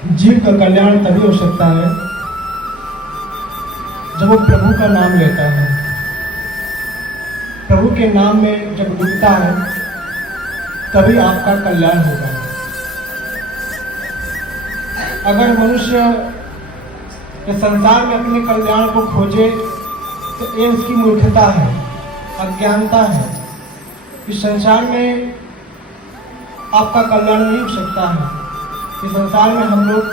जीव का कल्याण तभी हो सकता है जब वो प्रभु का नाम लेता है। प्रभु के नाम में जब डूबता है तभी आपका कल्याण होगा। अगर मनुष्य इस संसार में अपने कल्याण को खोजे तो ये उसकी मूर्खता है, अज्ञानता है। इस संसार में आपका कल्याण नहीं हो सकता है। इस संसार में हम लोग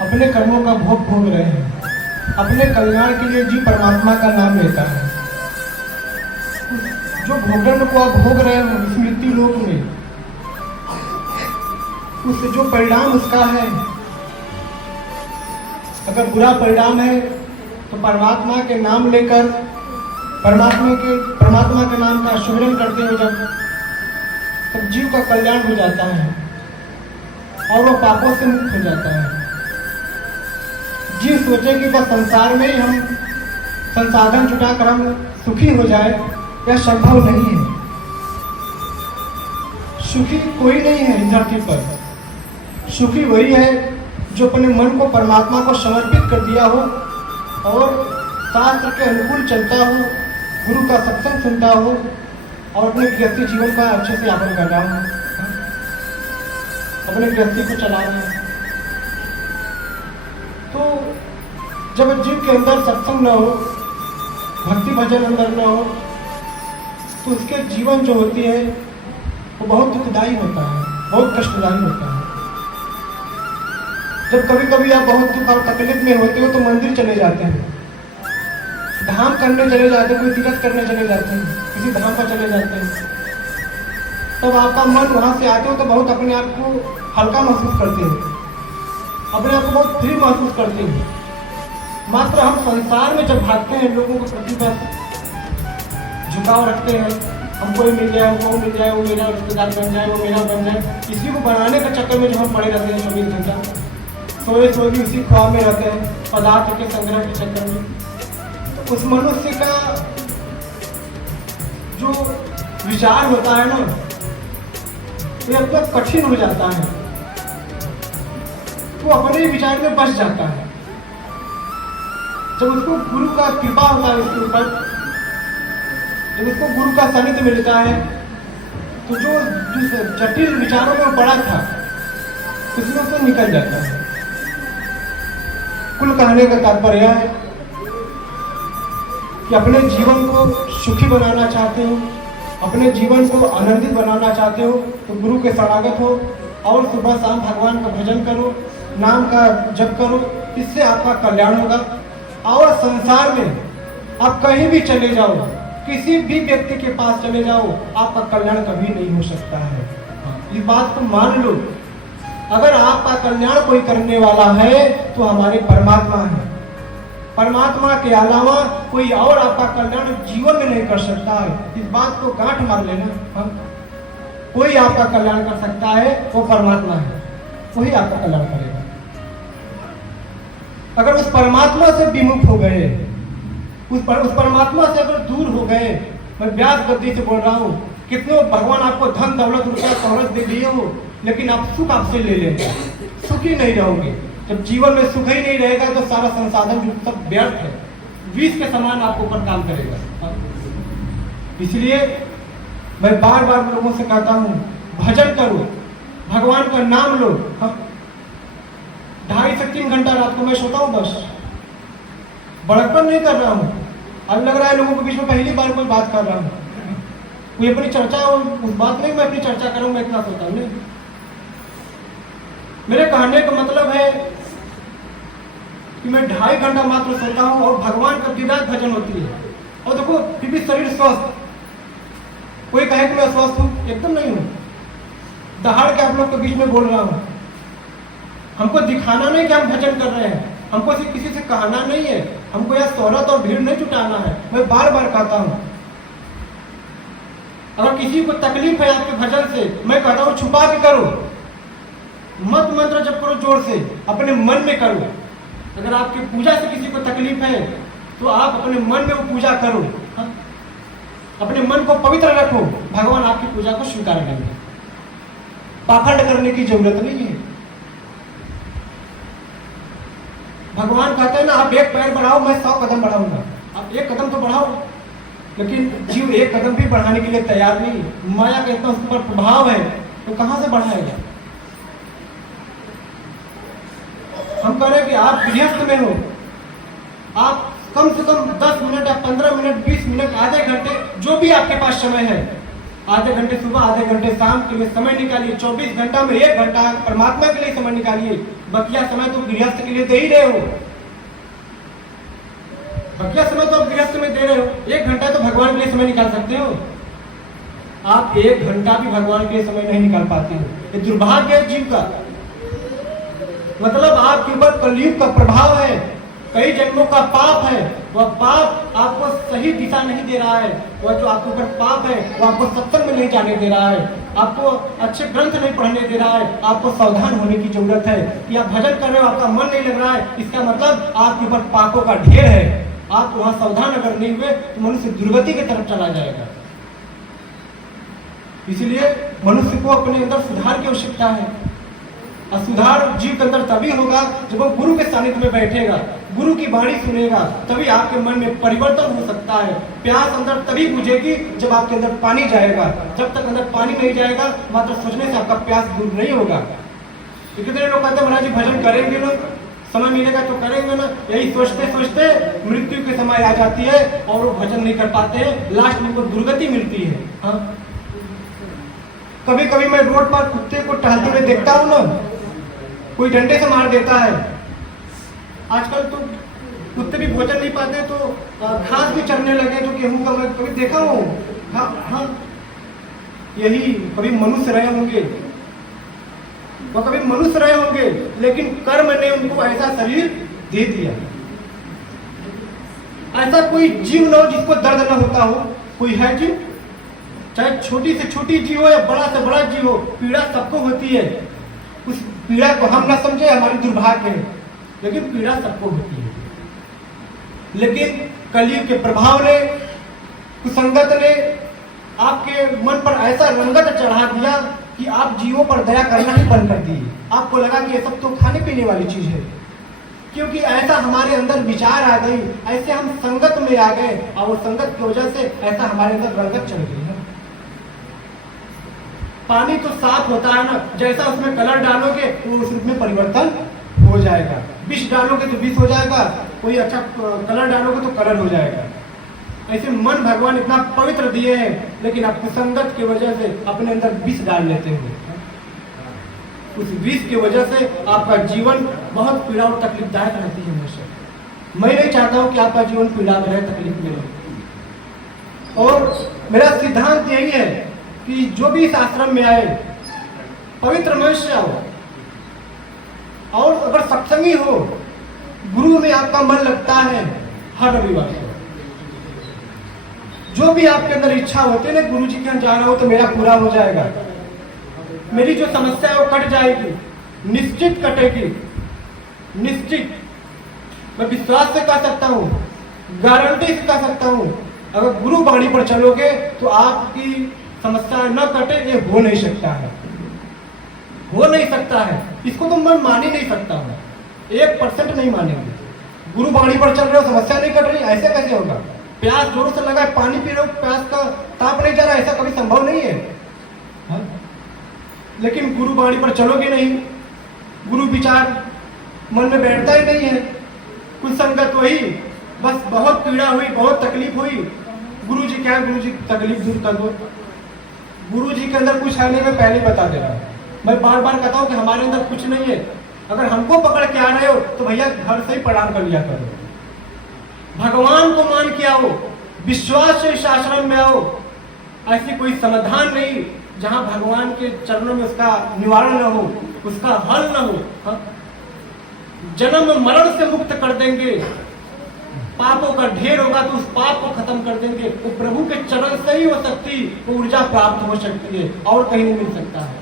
अपने कर्मों का भोग भोग रहे हैं। अपने कल्याण के लिए जीव परमात्मा का नाम लेता है। जो भोगन को आप भोग रहे हो स्मृति लोक में, उससे जो परिणाम उसका है, अगर बुरा परिणाम है तो परमात्मा के नाम लेकर परमात्मा के नाम का सुमिरन करते हो जब, तब जीव का कल्याण हो जाता है और वह पापों से मुक्त हो जाता है। जीव सोचे कि बस संसार में ही हम संसाधन जुटाकर हम सुखी हो जाए, यह संभव नहीं है। सुखी कोई नहीं है इस धरती पर। सुखी वही है जो अपने मन को परमात्मा को समर्पित कर दिया हो और शास्त्र के अनुकूल चलता हो, गुरु का सत्संग सुनता हो और अपने गृहस्थी जीवन का अच्छे से यापन कर रहा हो, अपने गृहस्थी को चला रहे हैं। तो जब जीव के अंदर सत्संग न हो, भक्ति भजन अंदर न हो, तो उसके जीवन जो होती है वो बहुत दुखदायी होता है, बहुत कष्टदायी होता है। जब कभी कभी आप बहुत दुख और तकलीफ में होते हो तो मंदिर चले जाते हैं, धाम करने चले जाते हैं, कोई तीर्थ करने चले जाते हैं, किसी धाम पर चले जाते हैं, तब आपका मन वहां से आते हो तो बहुत अपने आप को हल्का महसूस करते हैं, अपने आप को बहुत फ्री महसूस करते हैं। मात्र हम संसार में जब भागते हैं, लोगों को प्रति बस झुकाव रखते हैं, हमको ये मिल जाए, वो मिल जाए, वो मेरा रिश्तेदार बन जाए, वो मेरा बन जाए, इसी को बनाने के चक्कर में जो हम पड़े रहते हैं 24 घंटा, सोए भी उसी ख्वाब में रहते हैं, पदार्थ के संग्रह के चक्कर में। तो उस मनुष्य का जो विचार होता है ना, ये अब तक कठिन हो जाता है। वो अपने विचार में बस जाता है। जब उसको गुरु का कृपा होता है उसके ऊपर, जब उसको गुरु का सानिध्य मिलता है, तो जो जटिल विचारों में पड़ा था उसमें से निकल जाता है। कुल कहने का तात्पर्य है कि अपने जीवन को सुखी बनाना चाहते हो, अपने जीवन को आनंदित बनाना चाहते हो, तो गुरु के शरणागत हो और सुबह शाम भगवान का भजन करो, नाम का जप करो, इससे आपका कल्याण होगा। और संसार में आप कहीं भी चले जाओ, किसी भी व्यक्ति के पास चले जाओ, आपका कल्याण कभी नहीं हो सकता है। इस बात को मान लो। अगर आपका कल्याण कोई करने वाला है तो हमारे परमात्मा है। परमात्मा के अलावा कोई और आपका कल्याण जीवन में नहीं कर सकता है। इस बात को गांठ मार लेना। कोई आपका कल्याण कर सकता है, वो परमात्मा है, वही आपका कल्याण करेगा। अगर उस परमात्मा से विमुख हो गए, उस परमात्मा से अगर दूर हो गए, मैं व्यास गद्दी से बोल रहा हूँ, कितने भगवान आपको धन दौलत रुपया शोहरत दे दिए हो, लेकिन आप सुख आपसे ले लेंगे, सुखी नहीं रहोगे। जब जीवन में सुख ही नहीं रहेगा तो सारा संसाधन जो सब व्यर्थ है, विष के समान आपको ऊपर काम करेगा। इसलिए मैं बार बार लोगों से कहता हूँ, भजन करो, भगवान का नाम लो। 2.5 से 3 घंटा रात को मैं सोता हूँ, बस बड़कपन नहीं कर रहा हूँ। अब लग रहा है लोगों के बीच में पहली बार कोई बात कर रहा हूँ, कोई अपनी चर्चा, उस बात नहीं मैं अपनी चर्चा करूँ, मैं इतना सोता हूँ। मेरे कहने का मतलब है कि मैं 2.5 घंटा मात्र सोता हूँ और भगवान का दिन रात भजन होती है। और देखो फिर भी शरीर स्वस्थ। कोई कहे कि मैं स्वस्थ हूँ, एकदम नहीं हूँ। दहाड़ के आप लोग के बीच में बोल रहा हूँ। हमको दिखाना नहीं कि हम भजन कर रहे हैं, हमको सिर्फ किसी से कहना नहीं है, हमको यह शोहरत और भीड़ नहीं जुटाना है। मैं बार बार कहता हूँ, अगर किसी को तकलीफ है आपके भजन से, मैं कहता हूँ छुपा के करो, मत मंत्र जप करो जोर से, अपने मन में करो। अगर आपकी पूजा से किसी को तकलीफ है तो आप अपने मन में वो पूजा करो, अपने मन को पवित्र रखो, भगवान आपकी पूजा को स्वीकार करेंगे। पाखंड करने की जरूरत नहीं है। भगवान कहते हैं ना, आप एक पैर बढ़ाओ मैं 100 कदम बढ़ाऊंगा। आप एक कदम तो बढ़ाओ, लेकिन जीव एक कदम भी बढ़ाने के लिए तैयार नहीं। माया का इतना उसके ऊपर प्रभाव है तो कहां से बढ़ाएगा। हम कह रहे हैं कि आप गृहस्थ में हो, आप कम से कम 10 मिनट या 15 मिनट 20 मिनट आधे घंटे जो भी आपके पास समय है, आधे घंटे सुबह आधे घंटे शाम के लिए समय निकालिए। 24 घंटा में 1 घंटा परमात्मा के लिए समय निकालिए। बकिया समय तो गृहस्थ के लिए दे ही रहे हो, बकिया समय तो आप गृहस्थ में दे रहे हो। 1 घंटा तो भगवान के लिए समय निकाल सकते हो। आप 1 घंटा भी भगवान के लिए समय नहीं निकाल पाते हो। ये दुर्भाग्य है जीव का। मतलब आपके ऊपर कलयुग का प्रभाव है, कई जन्मों का पाप है। वह पाप आपको सही दिशा नहीं दे रहा है। वह जो आपके ऊपर पाप है वो आपको सत्संग में नहीं जाने दे रहा है, आपको अच्छे ग्रंथ नहीं पढ़ने दे रहा है। आपको सावधान होने की जरूरत है कि आप भजन कर रहे हो, आपका मन नहीं लग रहा है, इसका मतलब आपके ऊपर पापों का ढेर है। आप वहां सावधान अगर नहीं हुए तो मनुष्य दुर्गति की तरफ चला जाएगा। इसलिए मनुष्य को अपने अंदर सुधार की आवश्यकता है। और सुधार जीव के अंदर तभी होगा जब वो गुरु के सानिध्य में बैठेगा, गुरु की वाणी सुनेगा, तभी आपके मन में परिवर्तन हो सकता है। प्यास अंदर तभी बुझेगी जब आपके अंदर पानी जाएगा। जब तक अंदर पानी नहीं जाएगा, मात्र सोचने से आपका प्यास दूर नहीं होगा। तो कितने लोग कहते हैं महाराज जी भजन करेंगे ना, समय मिलेगा तो करेंगे ना, यही सोचते सोचते मृत्यु के समय आ जाती है और वो भजन नहीं कर पाते हैं। लास्ट में उनको दुर्गति मिलती है। हाँ, कभी कभी मैं रोड पर कुत्ते को टहलते हुए देखता हूँ ना, कोई डंडे से मार देता है। आजकल तो कुत्ते भी भोजन नहीं पाते तो घास भी चरने लगे, जो गेहूं का मैं कभी देखा हूँ। हाँ हाँ, यही कभी मनुष्य रहे होंगे, वो कभी मनुष्य रहे होंगे, लेकिन कर्म ने उनको ऐसा शरीर दे दिया। ऐसा कोई जीव न हो जिसको दर्द न होता हो, कोई है जीव? चाहे छोटी से छोटी जीव हो या बड़ा से बड़ा जीव हो, पीड़ा सबको होती है। उस पीड़ा को हम न समझे हमारी दुर्भाग्य है, लेकिन पीड़ा सबको होती है। लेकिन कलयुग के प्रभाव ने, कुसंगत ने आपके मन पर ऐसा रंगत चढ़ा दिया कि आप जीवों पर दया करना ही बंद कर दिए। आपको लगा कि ये सब तो खाने पीने वाली चीज है, क्योंकि ऐसा हमारे अंदर विचार आ गई, ऐसे हम संगत में आ गए और वो संगत की वजह से ऐसा हमारे अंदर रंगत चढ़ गई है। पानी तो साफ होता है ना, जैसा उसमें कलर डालोगे तो उसमें परिवर्तन हो जाएगा। विष डालोगे तो विष हो जाएगा, कोई अच्छा कलर डालोगे तो कलर हो जाएगा। ऐसे मन भगवान इतना पवित्र दिए हैं, लेकिन आप कुसंगत की वजह से अपने अंदर विष डाल लेते हो। उस विष की वजह से आपका जीवन बहुत पीड़ा और तकलीफदायक रहती है हमेशा। मैं नहीं चाहता हूं कि आपका जीवन पीड़ा में रहे, तकलीफ में रहे। और मेरा सिद्धांत यही है कि जो भी इस आश्रम में आए पवित्र मनुष्य हो, और अगर सत्संगी हो, गुरु में आपका मन लगता है हर रविवार को, जो भी आपके अंदर इच्छा होती है ना, गुरु जी के यहाँ जाना हो तो मेरा पूरा हो जाएगा, मेरी जो समस्या है वो कट जाएगी, निश्चित कटेगी, निश्चित। मैं विश्वास से कह सकता हूँ, गारंटी से कह सकता हूँ, अगर गुरु वाणी पर चलोगे तो आपकी समस्या न कटे, ये हो नहीं सकता है, हो नहीं सकता है। इसको तो मैं मान ही नहीं सकता हूँ, 1% नहीं मानेंगे। गुरु वाणी पर चल रहे हो, समस्या नहीं कट रही, ऐसे कैसे होगा? प्यास जोरों से लगा, पानी पी रहे हो, प्यास का ताप नहीं जा रहा, ऐसा कभी संभव नहीं है। हाँ? लेकिन गुरु वाणी पर चलोगे नहीं, गुरु विचार मन में बैठता ही नहीं है। कुछ संगत वही, बस बहुत पीड़ा हुई, बहुत तकलीफ हुई, गुरु जी क्या है, गुरु जी तकलीफ दूर कर दो। गुरु जी के अंदर कुछ है नहीं, मैं पहले ही बता दे रहा हूँ। मैं बार बार कहता हूँ कि हमारे अंदर कुछ नहीं है। अगर हमको पकड़ के आ रहे हो तो भैया घर से ही प्रणाम कर लिया करो, भगवान को मान के आओ, विश्वास से इस आश्रम में आओ। ऐसी कोई समाधान नहीं जहां भगवान के चरणों में उसका निवारण न हो, उसका हल न हो। हाँ? जन्म मरण से मुक्त कर देंगे, पापों का ढेर होगा तो उस पाप को खत्म कर देंगे। वो प्रभु के चरण से ही हो सकती, वो ऊर्जा प्राप्त हो सकती है, और कहीं नहीं मिल सकता है।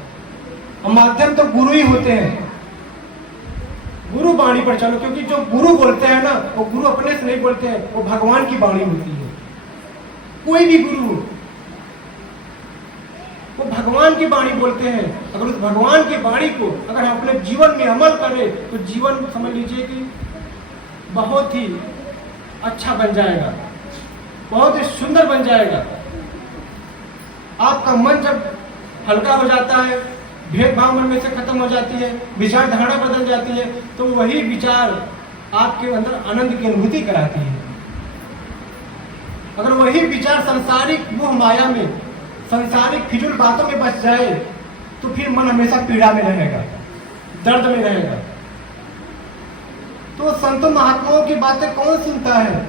माध्यम तो गुरु ही होते हैं। गुरु वाणी पर चलो, क्योंकि जो गुरु बोलते हैं ना, वो गुरु अपने से नहीं बोलते हैं, वो भगवान की वाणी होती है। कोई भी गुरु वो भगवान की वाणी बोलते हैं। अगर उस भगवान की वाणी को अगर हम अपने जीवन में अमल करें तो जीवन समझ लीजिए कि बहुत ही अच्छा बन जाएगा, बहुत ही सुंदर बन जाएगा। आपका मन जब हल्का हो जाता है, भेदभाव मन में से खत्म हो जाती है, विचारधारा बदल जाती है, तो वही विचार आपके अंदर आनंद की अनुभूति कराती है। अगर वही विचार संसारिक मोह माया में, संसारिक फिजूल बातों में बच जाए, तो फिर मन हमेशा पीड़ा में रहेगा, दर्द में रहेगा। तो संतों महात्माओं की बातें कौन सुनता है?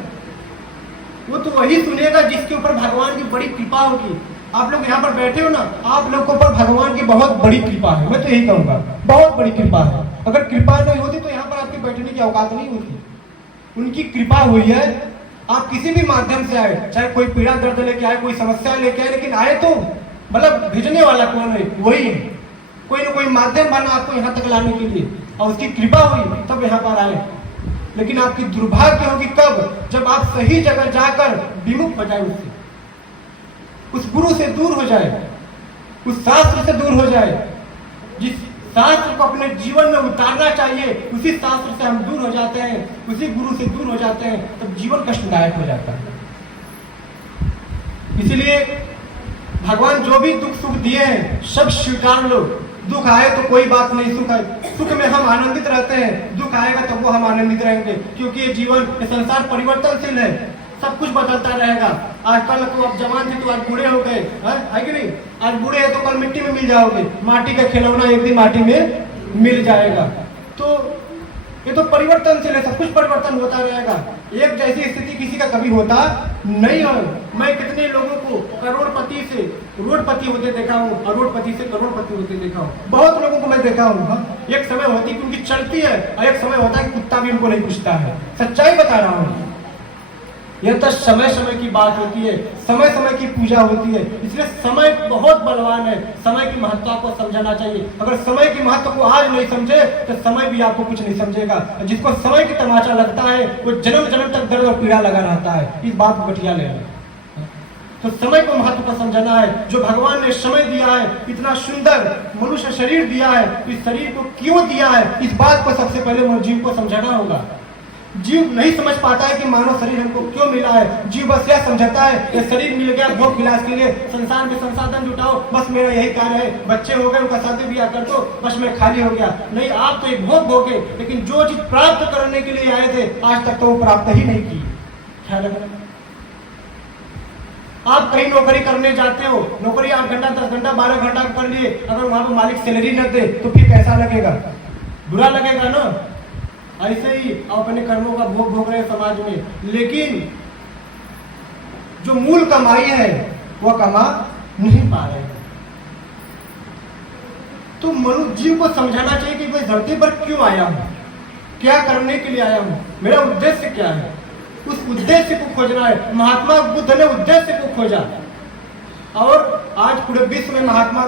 वो तो वही सुनेगा जिसके ऊपर भगवान की बड़ी कृपा होगी। आप लोग यहाँ पर बैठे हो ना, आप लोगों पर भगवान की बहुत बड़ी कृपा है, मैं तो यही कहूंगा, बहुत बड़ी कृपा है। अगर कृपा नहीं होती तो यहाँ पर आपके बैठने की औकात नहीं होती। उनकी कृपा हुई है, आप किसी भी माध्यम से आए, चाहे कोई पीड़ा दर्द लेके आए, कोई समस्या लेके आए, लेकिन आए तो मतलब भेजने वाला कौन है? वही है। कोई ना कोई माध्यम बना आपको यहाँ तक लाने के लिए, और उसकी कृपा हुई तब यहाँ पर आए। लेकिन आपकी दुर्भाग्य होगी कब? जब आप सही जगह जाकर विमुख हो जाए, उससे, उस गुरु से दूर हो जाए, उस शास्त्र से दूर हो जाए। जिस शास्त्र को अपने जीवन में उतारना चाहिए, उसी शास्त्र से हम दूर हो जाते हैं, उसी गुरु से दूर हो जाते हैं, तब जीवन कष्टदायक हो जाता है। इसलिए भगवान जो भी दुख सुख दिए हैं सब स्वीकार लो। दुख आए तो कोई बात नहीं, सुख आए, सुख में हम आनंदित रहते हैं, दुख आएगा तब वो हम आनंदित रहेंगे, क्योंकि ये जीवन, ये संसार परिवर्तनशील है, सब कुछ बदलता रहेगा। आज कल तो आप जवान थे तो आज बूढ़े हो गए, है कि नहीं? आज बूढ़े हैं तो कल मिट्टी में मिल जाओगे, माटी का खिलौना एक दिन माटी में मिल जाएगा। तो ये तो परिवर्तनशील है, सब कुछ परिवर्तन होता रहेगा। एक जैसी स्थिति किसी का कभी होता नहीं है। मैं कितने लोगों को करोड़पति से रोडपति होते देखा हूँ, अरोड़पति से करोड़पति होते देखा हूँ। बहुत लोगों को मैं देखा हूँ। एक समय होती कि उनकी चलती है, और एक समय होता है कि कुत्ता भी उनको नहीं पूछता है। सच्चाई बता रहा हूँ। यह तो समय समय की बात होती है, समय समय की पूजा होती है। इसलिए समय बहुत बलवान है, समय की महत्ता को समझना चाहिए। अगर समय की महत्व को आज नहीं समझे तो समय भी आपको कुछ नहीं समझेगा। जिसको समय की तमाचा लगता है वो जन्म जन्म तक दर्द और पीड़ा लगा रहता है। इस बात को बटिया लेना। तो समय को महत्व को समझना है। जो भगवान ने समय दिया है, इतना सुंदर मनुष्य शरीर दिया है, इस शरीर को क्यों दिया है, इस बात को सबसे पहले जीव को समझाना होगा। जीव नहीं समझ पाता है कि मानव शरीर हमको क्यों मिला है। जीव बस यह समझता है ये शरीर मिल गया भोग विलास के लिए, संसार में संसाधन जुटाओ, बस मेरा यही कार्य है। बच्चे हो गए, उनका शादी ब्याह कर दो, बस मैं खाली हो गया। नहीं, आप तो एक भोग भोगे, लेकिन जो चीज प्राप्त करने के लिए आए थे आज तक तो वो प्राप्त ही नहीं की। ख्याल रखना। आप कहीं नौकरी करने जाते हो, नौकरी 8 घंटा 10 घंटा 12 घंटा कर लिए, अगर वहां पर मालिक सैलरी न दे तो फिर कैसा लगेगा? बुरा लगेगा ना। ऐसे ही आप अपने कर्मों का भोग भोग रहे समाज में, लेकिन जो मूल कमाई है वह कमा नहीं पा रहे हैं। तो मनुष्य जीव को समझाना चाहिए कि मैं धरती पर क्यों आया हूं, क्या करने के लिए आया हूं, मेरा उद्देश्य क्या है। उस उद्देश्य को खोजना है। महात्मा बुद्ध ने उद्देश्य को खोजा, और आज पूरे विश्व में महात्मा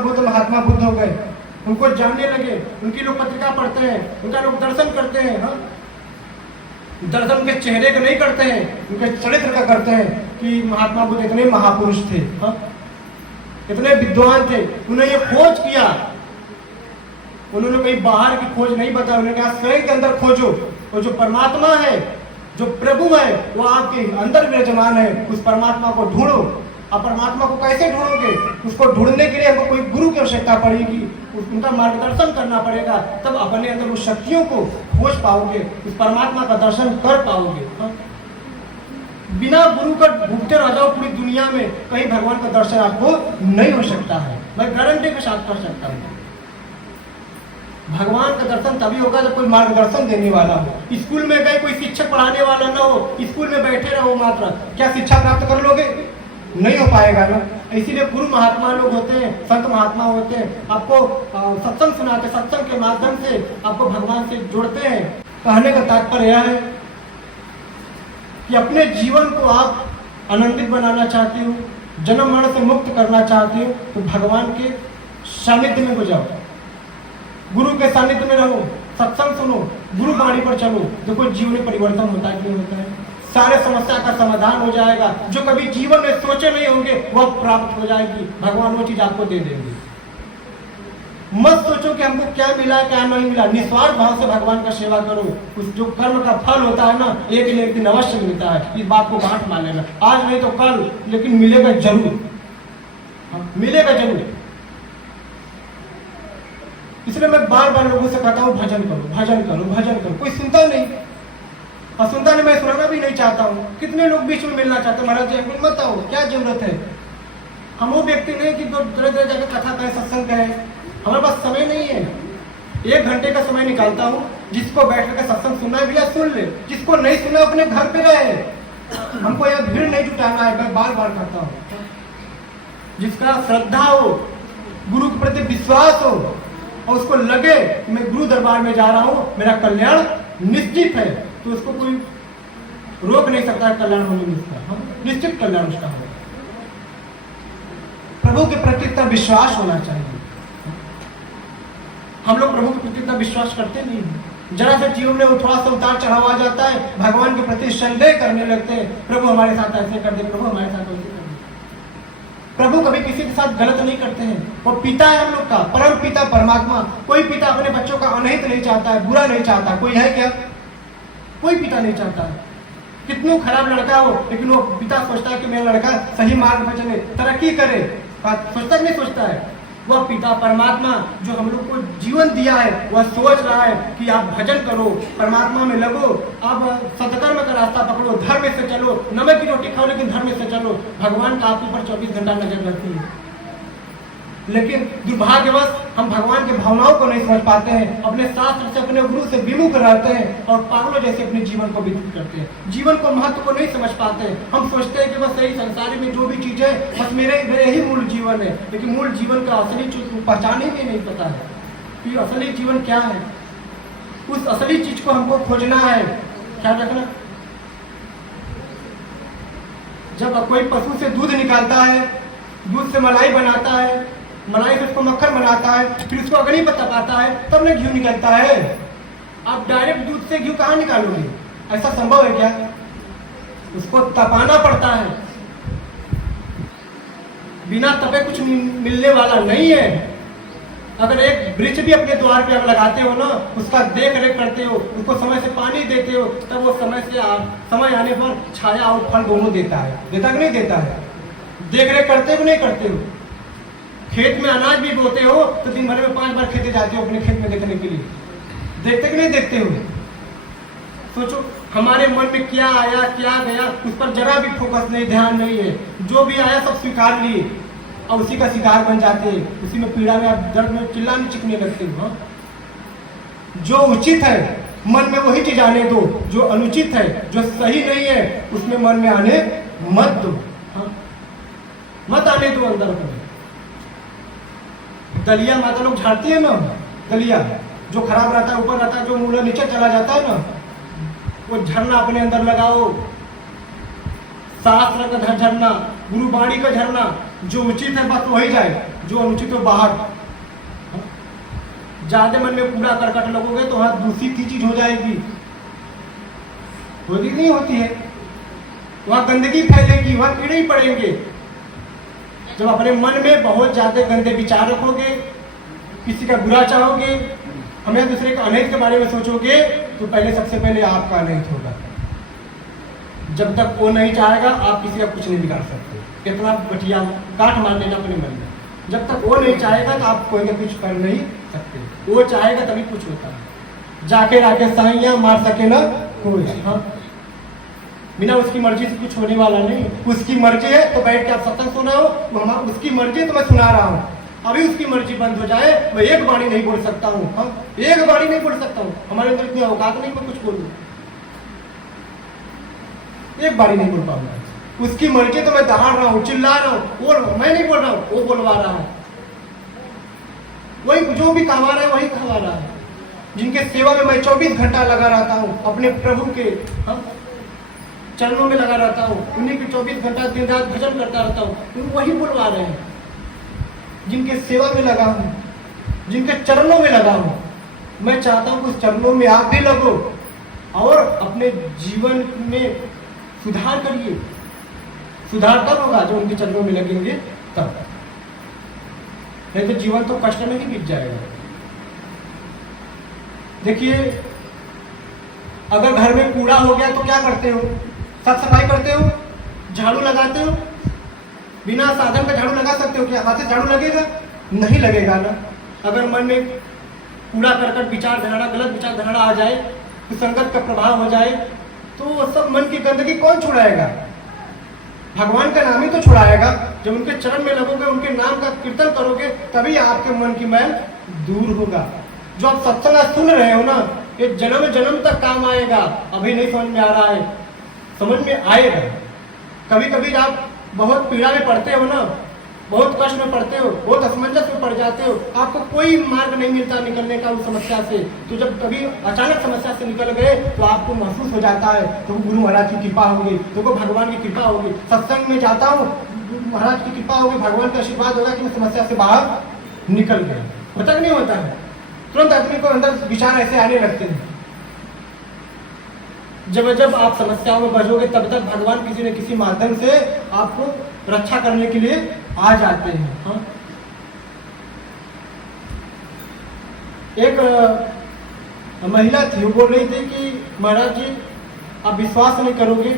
बुद्ध हो गए। उनको जानने लगे, उनकी लोग पत्रिका पढ़ते हैं, उनका लोग दर्शन करते हैं। दर्शन उनके चेहरे का नहीं करते हैं, उनके चरित्र का करते हैं कि महात्मा बुद्ध इतने महापुरुष थे, इतने विद्वान थे। उन्होंने ये खोज किया, उन्होंने कहीं बाहर की खोज नहीं बताया। उन्होंने कहा स्वयं के अंदर खोजो, और जो परमात्मा है, जो प्रभु है, वो आपके अंदर विराजमान है। उस परमात्मा को ढूंढो। आप परमात्मा को कैसे ढूंढोगे? उसको ढूंढने के लिए हमको कोई गुरु की आवश्यकता पड़ेगी, उनका मार्गदर्शन करना पड़ेगा, तब अपने अंदर उस शक्तियों को खोज पाओगे, उस परमात्मा का दर्शन कर पाओगे। बिना गुरु का ढूंढते रह जाओ पूरी दुनिया में, कहीं भगवान का दर्शन आपको नहीं हो सकता है। मैं गारंटी के साथ कर सकता हूँ। भगवान का दर्शन तभी होगा जब कोई मार्गदर्शन देने वाला हो। स्कूल में गए, कोई शिक्षक पढ़ाने वाला ना हो, स्कूल में बैठे रहो मात्र, क्या शिक्षा प्राप्त कर लोगे? नहीं हो पाएगा ना। इसीलिए गुरु महात्मा लोग होते हैं, संत महात्मा होते हैं, आपको सत्संग सुनाते, सत्संग के माध्यम से आपको भगवान से जोड़ते हैं। कहने का तात्पर्य यह है कि अपने जीवन को आप आनंदित बनाना चाहते हो, जन्म मरण से मुक्त करना चाहते हो, तो भगवान के सानिध्य में हो जाओ, गुरु के सानिध्य में रहो, सत्संग सुनो, गुरु वाणी पर चलो। देखो जीवन में परिवर्तन होता है, क्यों होता है? सारे समस्या का समाधान हो जाएगा। जो कभी जीवन में सोचे नहीं होंगे वह प्राप्त हो जाएगी। भगवान वो चीज आपको दे देंगे। मत सोचो कि हमको क्या मिला क्या नहीं मिला। निस्वार्थ भाव से भगवान का सेवा करो। उस जो कर्म का फल होता है ना, एक न एक दिन अवश्य मिलता है। इस बात को गांठ मान लेना, आज नहीं तो कल, लेकिन मिलेगा जरूर, मिलेगा जरूर। इसलिए मैं बार बार लोगों से कहता हूँ भजन करो, भजन करो, भजन करो। कोई सुनता नहीं, और सुनता नहीं, मैं सुनना भी नहीं चाहता हूँ। कितने लोग बीच में मिलना चाहते हैं, महाराज जी मत आओ, क्या जरूरत है। हम वो व्यक्ति नहीं कि दूर जाकर कथा कहे, सत्संग कहे, हमारे पास समय नहीं है। 1 घंटे का समय निकालता हूँ, जिसको बैठ कर सत्संग सुनना है भैया सुन ले, जिसको नहीं सुना अपने घर पे रहे। हमको यहाँ भीड़ नहीं जुटाना है, मैं बार बार कहता हूँ। जिसका श्रद्धा हो, गुरु के प्रति विश्वास हो, और उसको लगे कि मैं गुरु दरबार में जा रहा हूँ, मेरा कल्याण निश्चित है, तो उसको कोई रोक नहीं सकता है कल्याण होने में उसका। निश्चित कल्याण उसका हो। प्रभु के प्रति इतना विश्वास होना चाहिए। हम लोग प्रभु के प्रति इतना विश्वास करते नहीं हैं। जरा से जीवन में थोड़ा सा उतार चढ़ाव आ जाता है, भगवान के प्रति संदेह करने लगते हैं। प्रभु हमारे साथ ऐसे कर दे, प्रभु हमारे साथ वैसे कर दे। प्रभु कभी किसी के साथ गलत नहीं करते हैं। वो पिता है हम लोग का, परम पिता परमात्मा। कोई पिता अपने बच्चों का अनहित नहीं चाहता है, बुरा नहीं चाहता। कोई है क्या? कोई पिता नहीं चाहता है। कितना खराब लड़का हो, लेकिन वो पिता सोचता है कि मेरा लड़का सही मार्ग पर चले, तरक्की करे। सोचता नहीं सोचता है। वह पिता परमात्मा जो हम लोग को जीवन दिया है, वह सोच रहा है कि आप भजन करो, परमात्मा में लगो, आप सत्कर्म का रास्ता पकड़ो, धर्म से चलो। नमक की रोटी खाओ लेकिन धर्म से चलो। भगवान का आपके ऊपर 24 घंटा नजर रहती है। लेकिन दुर्भाग्यवश हम भगवान की भावनाओं को नहीं समझ पाते हैं, अपने शास्त्र से, अपने गुरु से विमुख रहते हैं, और पागलों जैसे अपने जीवन को व्यतीत करते हैं। जीवन को महत्व को नहीं समझ पाते हैं। हम सोचते हैं कि बस यही संसार में जो भी चीज है, बस मेरे ही मूल जीवन है। लेकिन मूल जीवन का असली चीज पहचाने भी नहीं पता है कि असली जीवन क्या है। उस असली चीज को हमको खोजना है। क्या रखना, जब कोई पशु से दूध निकालता है, दूध से मलाई बनाता है, मलाई से उसको मक्खन बनाता है, फिर उसको अग्नि पर तपाता है, तब ना घी निकलता है। आप डायरेक्ट दूध से घी कहाँ निकालोगे? ऐसा संभव है क्या? उसको तपाना पड़ता है। बिना तपे कुछ मिलने वाला नहीं है। अगर एक वृक्ष भी अपने द्वार पे आप लगाते हो ना, उसका देख रेख करते हो, उसको समय से पानी देते हो, तब वो समय आने पर छाया और फल दोनों देता है। देता कि नहीं देता है? देख रेख करते हो नहीं करते हो? खेत में अनाज भी बोते हो तो दिन भर में 5 बार खेते जाते हो अपने खेत में देखने के लिए। देखते कि नहीं देखते हो? सोचो हमारे मन में क्या आया क्या गया, उस पर जरा भी फोकस नहीं, ध्यान नहीं है। जो भी आया सब स्वीकार लिए और उसी का शिकार बन जाते हैं। उसी में पीड़ा में आप दर्द में चिल्लाने चिकने लगते हो। जो उचित है मन में वही चीज आने दो, जो अनुचित है, जो सही नहीं है, उसमें मन में आने मत दो। मत आने दो अंदर को। दलिया माता लोग झाड़ती है ना, दलिया जो खराब रहता है ऊपर रहता है, जो मूला नीचे चला जाता है ना, वो झरना अपने अंदर लगाओ। शास्त्र का झरना, गुरुवाणी का झरना। जो उचित है बस वही जाए, जो अनुचित है बाहर। ज्यादा मन में कूड़ा करकट लगोगे तो वहां दूसरी चीज हो जाएगी। होती नहीं होती है, वहां गंदगी फैलेगी, वहां कीड़े ही पड़ेंगे। जब अपने मन में बहुत ज्यादा गंदे विचार रखोगे, किसी का बुरा चाहोगे, हमें दूसरे के अनहित के बारे में सोचोगे, तो पहले सबसे पहले आपका अनहित होगा। जब तक वो नहीं चाहेगा आप किसी का कुछ नहीं बिगाड़ सकते। कितना बढ़िया काट मार लेना अपने मन में। जब तक वो नहीं चाहेगा तो आप कोई ना कुछ कर नहीं सकते। वो चाहेगा तभी कुछ होता है। जाके राके साइयां मार सके ना कोई। हाँ, बिना उसकी मर्जी से कुछ होने वाला नहीं। उसकी मर्जी है तो बैठ के आप सत्संग सुनाओ, उसकी मर्जी है तो मैं सुना रहा हूँ। अभी उसकी मर्जी बंद हो जाए, मैं एक बाणी नहीं बोल सकता हूँ। एक बाणी नहीं बोल सकता हूँ। हमारे अंदर इतनी औकात नहीं मैं कुछ बोलूँ, एक बाणी नहीं बोल पाऊंगा। उसकी मर्जी तो मैं दहाड़ रहा हूँ, चिल्ला रहा हूँ, मैं नहीं बोल रहा हूँ, वो बोलवा रहा है। वही जो भी कहवा रहा है वही कहवा रहा है। जिनके सेवा में मैं 24 घंटा लगा रहता हूँ, अपने प्रभु के चरणों में लगा रहता हूँ, उन्हीं के 24 घंटा दिन रात भजन करता रहता हूँ, वही बुलवा रहे हैं। जिनके सेवा में लगा हूँ, जिनके चरणों में लगा हूँ, मैं चाहता हूँ उस चरणों में आप भी लगो और अपने जीवन में सुधार करिए। सुधार तब होगा जब उनके चरणों में लगेंगे तब, नहीं तो जीवन तो कष्ट में ही बीत जाएगा। देखिए, अगर घर में कूड़ा हो गया तो क्या करते हो? साफ सफाई करते हो, झाड़ू लगाते हो। बिना साधन का झाड़ू लगा सकते हो क्या? हाथ से झाड़ू लगेगा? नहीं लगेगा ना। अगर मन में कूड़ा करकट विचारधारा, गलत विचारधारा आ जाए, कुसंगत का प्रभाव हो जाए, तो वो सब मन की गंदगी कौन छुड़ाएगा? भगवान का नाम ही तो छुड़ाएगा। जब उनके चरण में लगोगे, उनके नाम का कीर्तन करोगे, तभी आपके मन की मैल दूर होगा। जो आप सत्संग सुन रहे हो ना, ये जन्म जन्म तक काम आएगा। अभी नहीं समझ में आ रहा है, समझ में आएगा। कभी कभी आप बहुत पीड़ा में पड़ते हो ना, बहुत कष्ट में पड़ते हो, बहुत असमंजस में पड़ जाते हो, आपको कोई मार्ग नहीं मिलता निकलने का उस समस्या से। तो जब कभी अचानक समस्या से निकल गए तो आपको महसूस हो जाता है तो गुरु महाराज की कृपा होगी, तो भगवान की कृपा होगी। सत्संग में जाता हूँ, महाराज की कृपा होगी, भगवान का आशीर्वाद होगा कि मैं समस्या से बाहर निकल गया। होता नहीं होता है? तुरंत आदमी को अंदर विचार ऐसे आने लगते हैं। जब जब आप समस्याओं में बचोगे, तब तक भगवान किसी न किसी माध्यम से आपको रक्षा करने के लिए आ जाते हैं। हाँ? एक महिला थी, वो बोल रही थी कि महाराज जी, आप विश्वास नहीं करोगे,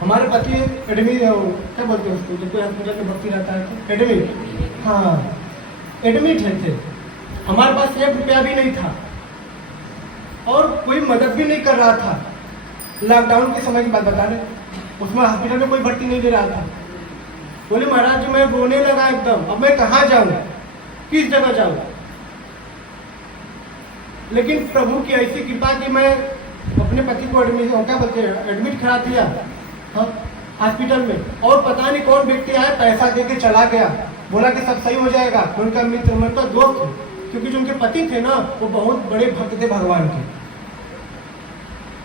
हमारे पति एडमिट, क्या बोलते हैं उसको, जब कोई हॉस्पिटल में भर्ती रहता है, एडमिट, हाँ एडमिट है थे। हमारे पास 1 रुपया भी नहीं था और कोई मदद भी नहीं कर रहा था। लॉकडाउन के समय की बात बता रहे, उसमें हॉस्पिटल में कोई भर्ती नहीं दे रहा था। बोले महाराज जी, मैं रोने लगा एकदम, अब मैं कहाँ जाऊँ, किस जगह जाऊँ? लेकिन प्रभु की ऐसी कृपा कि मैं अपने पति को एडमिट करा दिया हॉस्पिटल में, और पता नहीं कौन व्यक्ति आया, पैसा दे के चला गया, बोला कि सब सही हो जाएगा। उनका मित्र, उनका दोस्त, क्योंकि जो उनके पति थे ना, वो बहुत बड़े भक्त थे भगवान के।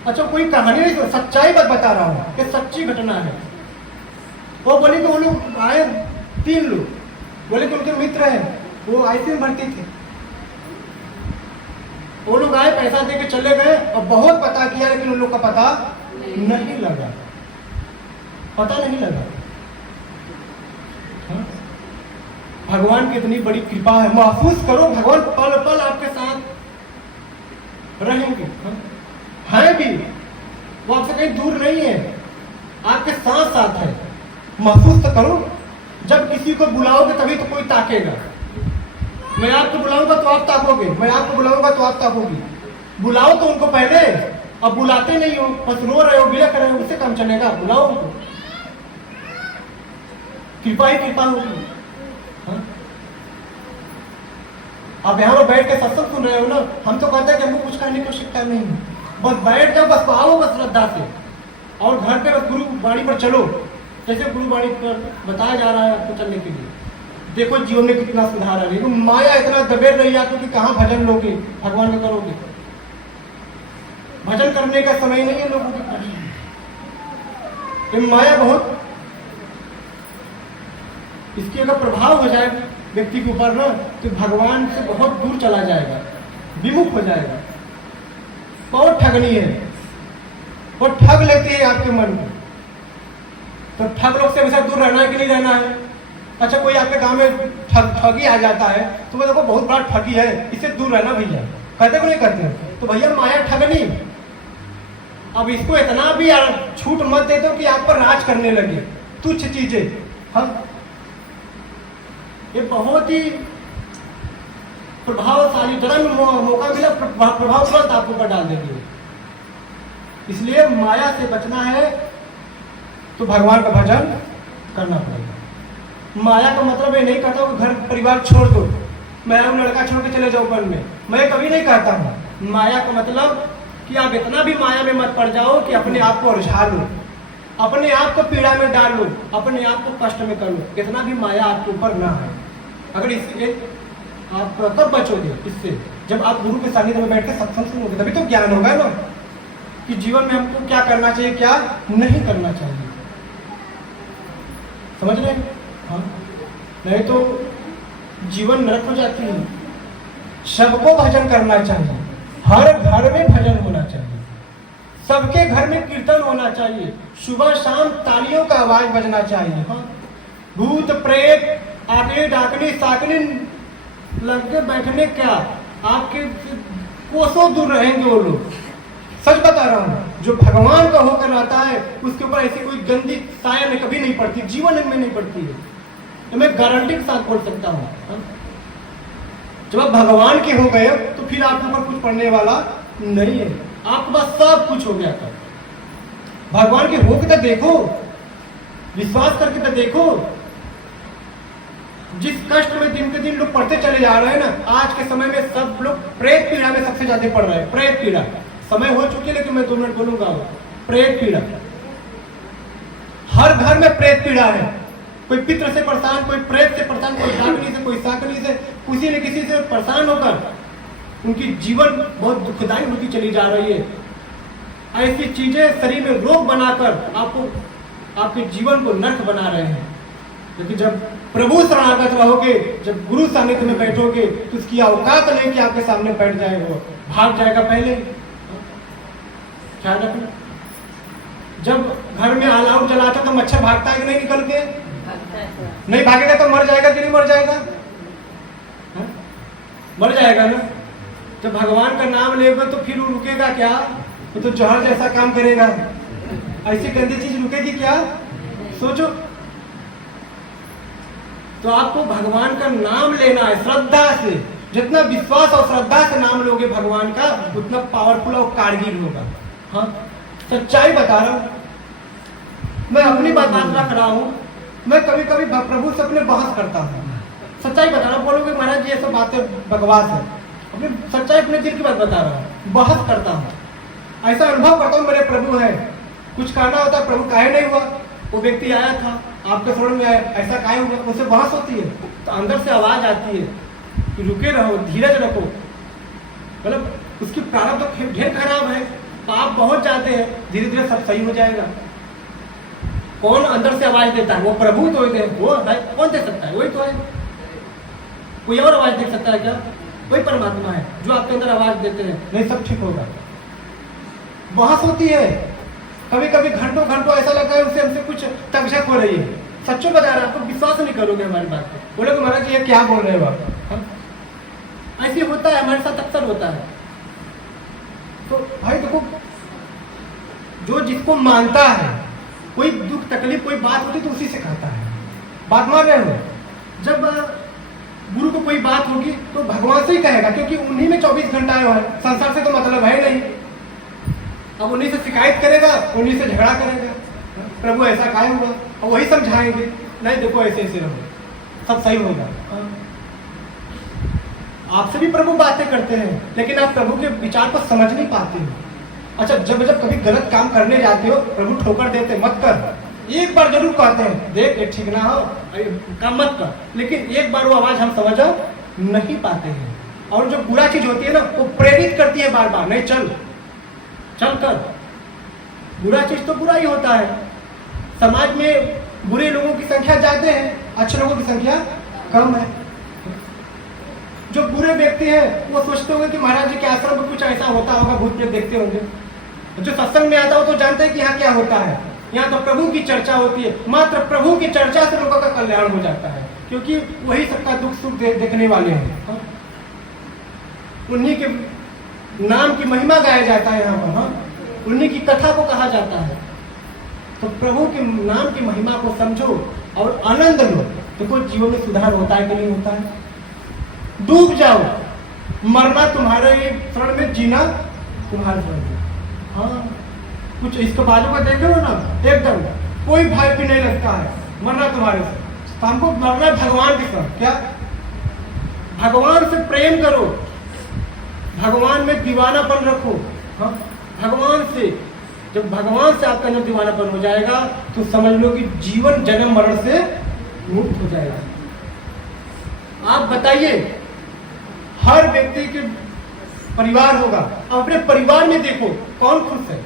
अच्छा, कोई कहानी नहीं, सच्चाई बात बता रहा हूँ, ये सच्ची घटना है। वो बोले कि वो लोग आए 3 लोग, बोले कि उनके मित्र हैं, वो आईसीयू में भर्ती थे। वो लोग आए, पैसा दे के चले गए और बहुत पता किया, लेकिन उन लोग का पता नहीं लगा, पता नहीं लगा। हाँ? भगवान की इतनी बड़ी कृपा है, महसूस करो, भगवान पल पल आपके साथ रहेंगे। है भी, वो आपसे कहीं दूर नहीं है, आपके साथ साथ है। महसूस तो करो। जब किसी को बुलाओगे तभी तो कोई ताकेगा। मैं आपको बुलाऊंगा तो आप ताकोगे, मैं आपको बुलाऊंगा तो आप ताकोगे। बुलाओ तो उनको पहले, अब बुलाते नहीं हो, बस रो रहे हो, बिलख रहे हो, उससे काम चलेगा? बुलाओ उनको, कृपा ही कृपा होगी। आप यहाँ पर बैठ के सत्संग सुन रहे हो ना, हम तो कहते हैं कि हमको कुछ करने की आवश्यकता नहीं है, बस बैठ जाओ, बस आओ, बस श्रद्धा से, और घर पे बस गुरु वाणी पर चलो, जैसे गुरु वाणी पर बताया जा रहा है आपको चलने के लिए। देखो जीवन में कितना सुधार आ रही है। माया इतना दबेड़ रही है आपको कि कहाँ भजन लोगे, भगवान का करोगे? भजन करने का समय नहीं है लोगों के पास। माया बहुत, इसकी अगर प्रभाव हो जाए व्यक्ति के ऊपर ना, तो भगवान से बहुत दूर चला जाएगा, विमुख हो जाएगा। बहुत ठगनी है, वो ठग लेती है आपके मन को। तो ठग लोग से हमेशा दूर रहना है कि नहीं रहना है? अच्छा, कोई आपके गांव में ठगी आ जाता है तो वो देखो बहुत बड़ा ठगी है, इससे दूर रहना भैया, कहते को नहीं कहते? तो भैया माया ठगनी। अब इसको इतना भी छूट मत दे दो कि आप पर राज करने लगे तुच्छ चीजें। हम ये बहुत ही प्रभावशाली, जरा मौका मिला प्रभाव तुरंत आपको ऊपर डाल देंगे। इसलिए माया से बचना है तो भगवान का भजन करना पड़ेगा। माया का मतलब ये नहीं कहता कि घर परिवार छोड़ दो, मैं लड़का छोड़ के चले जाओ वन में, मैं कभी नहीं कहता हूँ। माया का मतलब कि आप इतना भी माया में मत पड़ जाओ कि अपने आप को उलझा लो, अपने आप को पीड़ा में डाल लो, अपने आप को कष्ट में कर लो, इतना भी माया आपके ऊपर ना है। अगर इससे आप कब बचोगे? इससे जब आप गुरु के सानिध्य में बैठ के सत्संग सुनोगे, तभी तो ज्ञान होगा ना कि जीवन में हमको क्या करना चाहिए, क्या नहीं करना चाहिए। समझ रहे हैं? हाँ, नहीं तो जीवन नरक हो जाती है। सबको भजन करना चाहिए, हर घर में भजन होना चाहिए, सबके घर में कीर्तन होना चाहिए, सुबह शाम तालियों का आवाज बजना चाहिए। हाँ, भूत प्रेत आकड़ी डाकनी साकनी लग के बैठने क्या, आपके कोसों दूर रहेंगे वो लोग। सच बता रहा हूँ, जो भगवान का होकर रहता है उसके ऊपर ऐसी कोई गंदी साया में कभी नहीं पड़ती, जीवन में नहीं पड़ती है। तो मैं गारंटी के साथ बोल सकता हूँ। जब आप भगवान के हो गए तो फिर आपके ऊपर कुछ पड़ने वाला नहीं है, आपके पास सब कुछ हो गया था। भगवान के हो के तो देखो, विश्वास करके तो देखो। जिस कष्ट में दिन के दिन लोग पढ़ते चले जा रहे हैं ना, आज के समय में सब लोग प्रेत पीड़ा में सबसे ज्यादा पढ़ रहे हैं। प्रेत पीड़ा समय हो चुकी है, लेकिन मैं 2 मिनट बोलूंगा। प्रेत पीड़ा, हर घर में प्रेत पीड़ा है। कोई पितृ से परेशान, कोई प्रेत से परेशान, कोई डाकनी से, कोई साकनी से, किसी न किसी से परेशान होकर उनकी जीवन बहुत दुखदायी होती चली जा रही है। ऐसी चीजें शरीर में रोग बनाकर आपको आपके जीवन को नर्क बना रहे हैं। लेकिन जब प्रभु शरणागत रहोगे, जब गुरु सानिध्य में बैठोगे, तो उसकी औकात नहीं कि आपके सामने बैठ जाएगा, वो भाग जाएगा पहले। ख्याल रखना, जब घर में ऑल आउट जलाता तो मच्छर भागता है कि नहीं निकल के? नहीं भागेगा तो मर जाएगा कि नहीं मर जाएगा? हा? मर जाएगा ना। जब भगवान का नाम लेगा तो फिर वो रुकेगा क्या? वो तो जहर जैसा काम करेगा। ऐसी गंदी चीज रुकेगी क्या? सोचो। तो आपको भगवान का नाम लेना है श्रद्धा से। जितना विश्वास और श्रद्धा से नाम लोगे भगवान का, उतना पावरफुल और कारगर होगा। हाँ, सच्चाई बता रहा हूं, मैं अपनी बात रख रहा हूं। मैं कभी कभी प्रभु से अपने बहस करता हूँ। सच्चाई बता रहा हूँ, बोलोगे महाराज ये सब बातें बकवास है। अपनी सच्चाई, अपने दिल की बात बता रहा हूँ। बहस करता हूँ, ऐसा अनुभव करता हूँ मेरे प्रभु है। कुछ कहना होता है, प्रभु काहे नहीं हुआ? वो व्यक्ति आया था, आपके शरण में आया, ऐसा काहे हुआ? उससे बहस होती है तो अंदर से आवाज आती है कि रुके रहो, धीरज रखो। मतलब उसकी प्रारब्ध तो ढेर खराब है, पाप बहुत जाते हैं, धीरे धीरे सब सही हो जाएगा। कौन अंदर से आवाज देता है? वो प्रभु तो है, वो कौन दे सकता है? वही तो है। कोई और आवाज दे सकता है क्या? वही परमात्मा है जो आपके अंदर आवाज देते हैं, नहीं सब ठीक होगा। बहस होती है, कभी कभी घंटों घंटों ऐसा लगता है उसे हमसे कुछ तकझक हो रही है। सच्चों बता रहा है, आपको विश्वास नहीं करोगे हमारी बात पे। बोलोगे महाराज ये क्या बोल रहे हो आप? ऐसे होता है, हमारे साथ अक्सर होता है। तो भाई देखो, जो जिसको मानता है, कोई दुख तकलीफ कोई बात होती तो उसी से कहता है। बात मान रहे हो? जब गुरु को कोई बात होगी तो भगवान से ही कहेगा, क्योंकि उन्हीं में 24 घंटा है, संसार से तो मतलब है नहीं। अब उन्हीं से शिकायत करेगा, उन्हीं से झगड़ा करेगा, प्रभु ऐसा काहे हुआ, और वही समझाएंगे, नहीं देखो ऐसे ऐसे रहो, सब सही होगा। आपसे भी प्रभु बातें करते हैं, लेकिन आप प्रभु के विचार को समझ नहीं पाते हो। अच्छा, जब कभी गलत काम करने जाते हो, प्रभु ठोकर देते, मत कर। एक बार जरूर कहते हैं, देख ये ठीक ना हो, काम मत कर, लेकिन एक बार वो आवाज हम समझ नहीं पाते हैं। और जो बुरा चीज होती है ना, वो प्रेरित करती है बार बार, नहीं चल चल कर। बुरा चीज तो बुरा ही होता है। समाज में बुरे लोगों की संख्या ज्यादा है, अच्छे लोगों की संख्या कम है। जो बुरे व्यक्ति हैं वो सोचते होंगे कि महाराज जी के आश्रम में कुछ ऐसा होता होगा, भूत प्रेत देखते होंगे। जो सत्संग में आता हो तो जानते हैं कि यहाँ क्या होता है। यहाँ तो प्रभु की चर्चा होती है, मात्र प्रभु की चर्चा से लोगों का कल्याण हो जाता है, क्योंकि वही सबका दुख सुख देखने वाले हैं। उन्हीं के नाम की महिमा गाया जाता है यहाँ पर, उन्हीं की कथा को कहा जाता है। तो प्रभु के नाम की महिमा को समझो और आनंद लो। देखो जीवन में सुधार होता है कि नहीं होता है। डूब जाओ, मरना तुम्हारे शरण में, जीना तुम्हारे शरण में। हाँ, कुछ इसके बाजू का देखे हो ना, एकदम कोई भय भी नहीं लगता है, मरना तुम्हारे से। तो हमको मरना भगवान के साथ। क्या? भगवान से प्रेम करो, भगवान में दीवानापन रखो। हाँ, भगवान से, जब भगवान से आपका अंदर दीवानापन हो जाएगा तो समझ लो कि जीवन जन्म मरण से मुक्त हो जाएगा। आप बताइए, हर व्यक्ति के परिवार होगा, अपने परिवार में देखो कौन खुश है?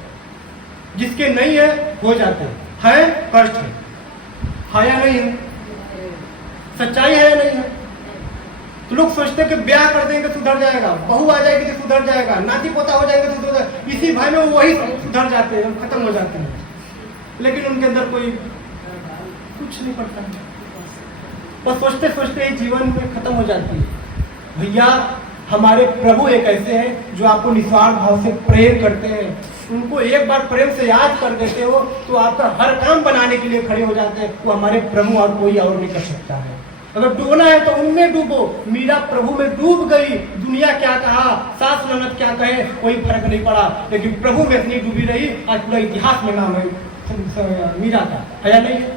जिसके नहीं है हो जाते हैं, कष्ट है या नहीं है? सच्चाई है या नहीं है? तो लोग सोचते हैं कि ब्याह कर देंगे सुधर जाएगा, बहू आ जाएगी तो सुधर जाएगा, नाती पोता हो जाएंगे तो सुधर जाएगा। इसी भाई में वही सुधर जाते हैं, खत्म हो जाते हैं, लेकिन उनके अंदर कोई कुछ नहीं पड़ता है। और सोचते सोचते ही जीवन में खत्म हो जाती है। भैया हमारे प्रभु एक ऐसे हैं जो आपको निस्वार्थ भाव से प्रेम करते हैं। उनको एक बार प्रेम से याद कर देते हो तो आपका हर काम बनाने के लिए खड़े हो जाते हैं। वो हमारे प्रभु और कोई और नहीं कर सकता है। अगर डूबना है तो उनमें डूबो। मीरा प्रभु में डूब गई, दुनिया क्या कहा, सास ननद क्या कहे, कोई फर्क नहीं पड़ा, लेकिन प्रभु में इतनी डूबी रही, आज पूरा इतिहास में नाम है मीरा का। है या नहीं है?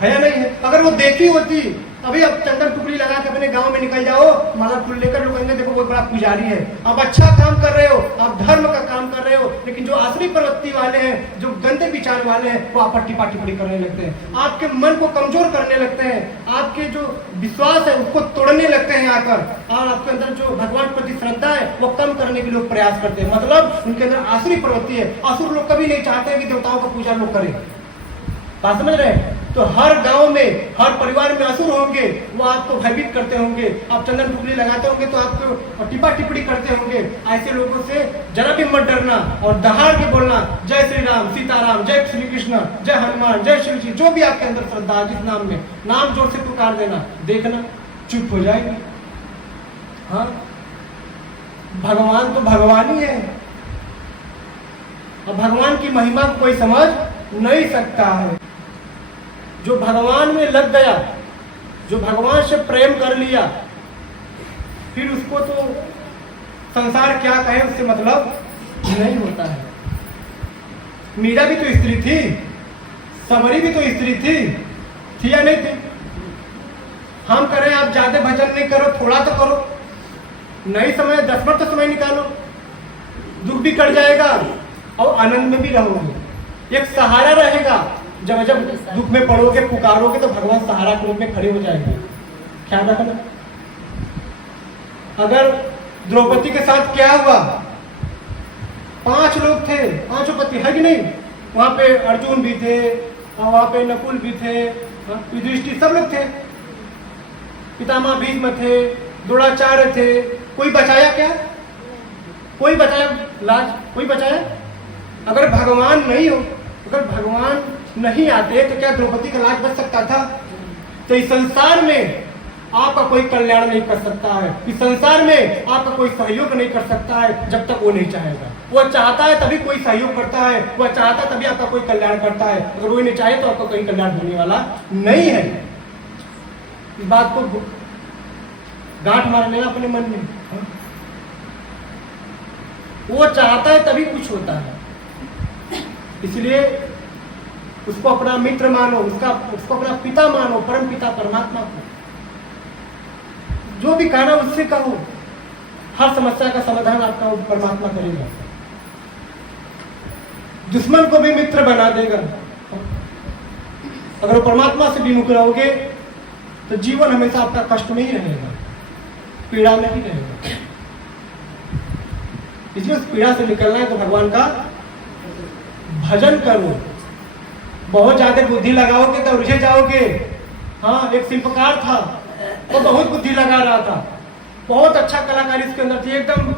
है या नहीं है? अगर वो देखी होती, अभी अब चंदन टुकड़ी लगा के अपने गांव में निकल जाओ, माला फूल लेकर लोग कहेंगे देखो वो बड़ा पुजारी है, आप अच्छा काम कर रहे हो, आप धर्म का काम कर रहे हो। लेकिन जो असली प्रवृत्ति वाले हैं, जो गंदे विचार वाले हैं, वो आप पर टिप्पा टिप्पणी करने लगते हैं, आपके मन को कमजोर करने लगते हैं, आपके जो विश्वास है उसको तोड़ने लगते हैं आकर, और आपके अंदर जो भगवान के प्रति श्रद्धा है वो कम करने के लोग प्रयास करते हैं। मतलब उनके अंदर आसुरी प्रवृत्ति है। असुर लोग कभी नहीं चाहते कि देवताओं का पूजा लोग करें। बात समझ रहे हैं? तो हर गांव में, हर परिवार में असुर होंगे, वो आपको भयभीत करते होंगे। आप चंदन टुकड़ी लगाते होंगे तो आपको टिप्पा टिप्पणी करते होंगे। ऐसे लोगों से जरा भी मत डरना और दहाड़ के बोलना, जय श्री राम, सीताराम, जय श्री कृष्ण, जय हनुमान, जय शिव जी, जो भी आपके अंदर श्रद्धा है, जिस नाम में, नाम जोर से पुकार देना, देखना चुप हो जाएगी। हाँ, भगवान तो भगवान ही है, और भगवान की महिमा को कोई समझ नहीं सकता है। जो भगवान में लग गया, जो भगवान से प्रेम कर लिया, फिर उसको तो संसार क्या कहे उससे मतलब नहीं होता है। मीरा भी तो स्त्री थी, समरी भी तो स्त्री थी या नहीं थी? हम करें, आप ज्यादा भजन नहीं करो, थोड़ा तो करो, नहीं समय 10 मिनट तो समय निकालो, दुख भी कट जाएगा और आनंद में भी रहोगे। एक सहारा रहेगा। जब जब दुख में पड़ोगे, पुकारोगे, तो भगवान सहारा के रूप में खड़े हो जाएंगे। ख्याल रखना। अगर द्रौपदी के साथ क्या हुआ, 5 लोग थे, 5 पति है कि नहीं? वहां पे अर्जुन भी थे, और वहां पे नकुल भी थे, युधिष्ठिर सब लोग थे, पितामह भीष्म थे, द्रोणाचार्य थे। कोई बचाया क्या? कोई बचाया लाज? कोई बचाया? अगर भगवान नहीं हो, अगर भगवान नहीं आते तो क्या द्रौपदी का लाज बच सकता था? तो इस संसार में आपका कोई कल्याण नहीं कर सकता है, इस संसार में आपका कोई सहयोग नहीं कर सकता है जब तक वो नहीं चाहेगा। वो चाहता है तभी कोई सहयोग करता है, वो चाहता है तभी आपका कोई कल्याण करता है। अगर वो नहीं चाहे तो आपका कोई कल्याण होने वाला नहीं है। इस बात को गांठ मार लेना अपने मन में। वो चाहता है तभी कुछ होता है, इसलिए उसको अपना मित्र मानो, उसको अपना पिता मानो, परम पिता परमात्मा को। जो भी कहना उससे कहो, हर समस्या का समाधान आपका परमात्मा करेगा। दुश्मन को भी मित्र बना देगा। अगर वो परमात्मा से विमुख रहोगे तो जीवन हमेशा आपका कष्ट में ही रहेगा, पीड़ा में ही रहेगा। इसलिए उस पीड़ा से निकलना है तो भगवान का भजन करो। बहुत ज्यादा बुद्धि लगाओगे तो उलझे जाओगे। हाँ, एक शिल्पकार था, वो बहुत बुद्धि लगा रहा था, बहुत अच्छा कलाकारी इसके अंदर थी, एकदम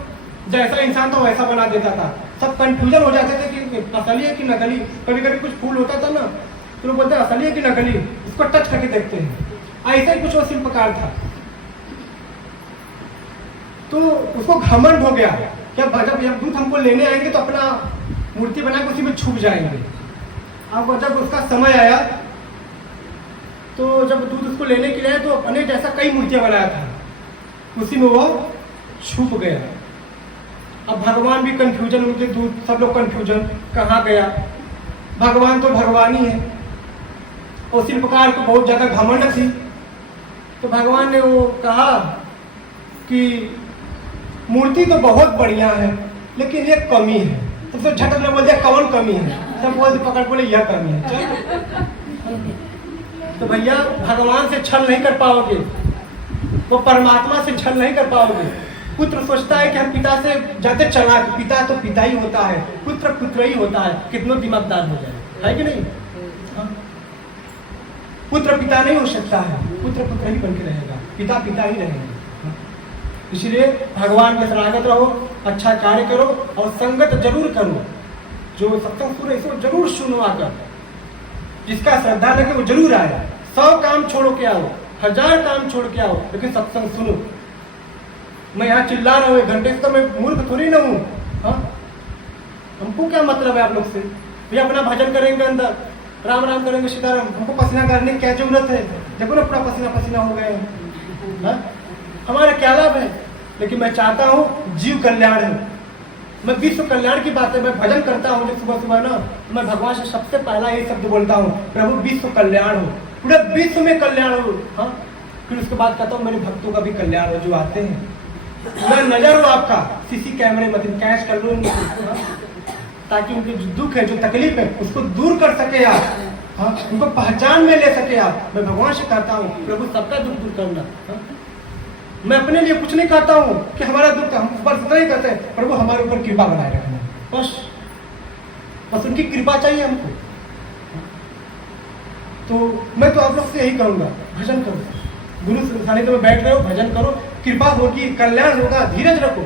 जैसा इंसान था वैसा बना देता था। सब कंफ्यूजन हो जाते थे कि असली है कि नकली। कभी कभी कुछ फूल होता था ना, तो लोग बोलते असली है कि नकली, उसको टच करके देखते हैं। ऐसा ही कुछ वो शिल्पकार था। तो उसको घमंड हो गया, क्या जब दूध हमको लेने आएंगे तो अपना मूर्ति बना के उसी में छुप जाएंगे। अब जब उसका समय आया तो जब दूध उसको लेने के लिए आया तो अपने जैसा कई मूर्तियां बनाया था, उसी में वो छुप गया। अब भगवान भी कंफ्यूजन, उनके दूध सब लोग कंफ्यूजन, कहाँ गया? भगवान तो भगवान ही है। और शिल्पकार को बहुत ज्यादा घमंड थी, तो भगवान ने वो कहा कि मूर्ति तो बहुत बढ़िया है लेकिन एक कमी है। तो झटक ने बोल दिया कौन कमी है? सब बोल पकड़ बोले यह कमी है। तो भैया भगवान से छल नहीं कर पाओगे, वो परमात्मा से छल नहीं कर पाओगे। पुत्र सोचता है कि हम पिता से जाते चला, पिता तो पिता ही होता है, पुत्र पुत्र ही होता है, कितना दिमागदार हो जाए, है कि नहीं? पुत्र पिता नहीं हो सकता है, पुत्र पुत्र ही बन के रहेगा, पिता पिता ही रहेगा। इसलिए भगवान के शरणागत रहो, अच्छा कार्य करो और संगत जरूर करो। जो सत्संग सुनो इसको जरूर सुनो आकर, जिसका श्रद्धा लगे वो जरूर आए। 100 काम छोड़ के आओ, 1000 काम छोड़ के आओ, लेकिन सत्संग सुनो। मैं यहाँ चिल्ला रहा हूँ 1 घंटे से, तो मैं मूर्ख थोड़ी ना हूँ। हाँ, हमको क्या मतलब है आप लोग से? भैया अपना भजन करेंगे अंदर, राम राम करेंगे, सीताराम। हमको पसीना करने की क्या जरूरत है? देखो ना पूरा पसीना पसीना हो गए हैं। हमारा क्या लाभ है? लेकिन मैं चाहता हूँ जीव कल्याण हो, मैं विश्व कल्याण की बात है। मैं भजन करता हूँ जब सुबह सुबह ना, मैं भगवान से सबसे पहला ये शब्द बोलता हूँ, प्रभु विश्व कल्याण हो, पूरे विश्व में कल्याण हो। हाँ, फिर उसके बाद कहता हूँ मेरे भक्तों का भी कल्याण हो जो आते हैं। मैं नजर हो आपका सीसी कैमरे में कैच कर लूँ, ताकि उनके जो दुख है, जो तकलीफ है, उसको दूर कर सके आप। हाँ, उनको पहचान में ले सके आप। मैं भगवान से कहता हूँ प्रभु सबका दुख दूर करना। हाँ? मैं अपने लिए कुछ नहीं कहता हूँ कि हमारा दुख, हम बस इतना ही कहते हैं प्रभु हमारे ऊपर कृपा बनाए रखना, बस उनकी कृपा चाहिए हमको। तो मैं तो आप लोग से यही कहूँगा, भजन करो, गुरु सानिध्य में बैठ रहे हो, भजन करो, कृपा होगी, कल्याण होगा, धीरज रखो।